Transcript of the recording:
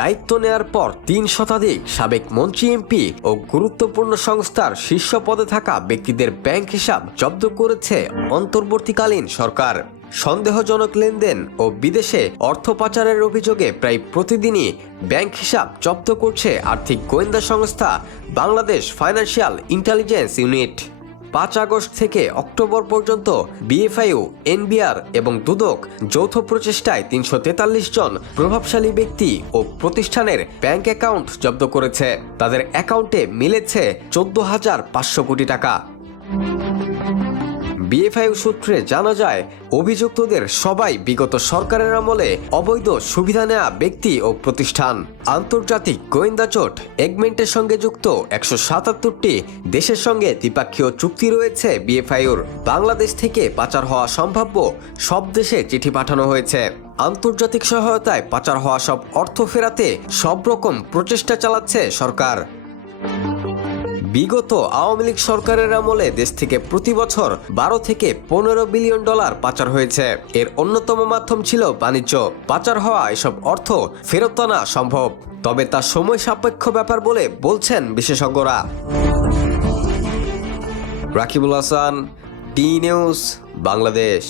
দায়িত্ব নেয়ার পর তিন শতাধিক সাবেক মন্ত্রী এমপি ও গুরুত্বপূর্ণ সংস্থার শীর্ষ পদে থাকা ব্যক্তিদের ব্যাংক হিসাব জব্দ করেছে অন্তর্বর্তীকালীন সরকার। সন্দেহজনক লেনদেন ও বিদেশে অর্থ পাচারের অভিযোগে প্রায় প্রতিদিনই ব্যাংক হিসাব জব্দ করছে আর্থিক গোয়েন্দা সংস্থা বাংলাদেশ ফাইন্যান্সিয়াল ইন্টেলিজেন্স ইউনিট। পাঁচ আগস্ট থেকে অক্টোবর পর্যন্ত বিএফআইউ এনবিআর এবং দুদক যৌথ প্রচেষ্টায় তিনশো তেতাল্লিশ জন প্রভাবশালী ব্যক্তি ও প্রতিষ্ঠানের ব্যাংক অ্যাকাউন্ট জব্দ করেছে। তাদের অ্যাকাউন্টে মিলেছে চোদ্দ হাজার পাঁচশো কোটি টাকা। বিএফআইউ সূত্রে জানা যায়, অভিযুক্তদের সবাই বিগত সরকারের আমলে অবৈধ সুবিধা নেওয়া ব্যক্তি ও প্রতিষ্ঠান। আন্তর্জাতিক গোয়েন্দা জোট এগমেন্টের সঙ্গে যুক্ত একশো সাতাত্তরটি দেশের সঙ্গে দ্বিপাক্ষীয় চুক্তি রয়েছে বিএফআইউর বাংলাদেশ থেকে পাচার হওয়া সম্ভাব্য সব দেশে চিঠি পাঠানো হয়েছে। আন্তর্জাতিক সহায়তায় পাচার হওয়া সব অর্থ ফেরাতে সব রকম প্রচেষ্টা চালাচ্ছে সরকার। বিগত আওয়ামী লীগ সরকারের আমলে দেশ থেকে প্রতি বছর বারো থেকে পনেরো বিলিয়ন ডলার পাচার হয়েছে। এর অন্যতম মাধ্যম ছিল বাণিজ্য। পাচার হওয়া এসব অর্থ ফেরত আনা সম্ভব। তবে তা সময় সাপেক্ষ ব্যাপার বলে বলছেন বিশেষজ্ঞরা। Rakibul Hasan, T news, Bangladesh.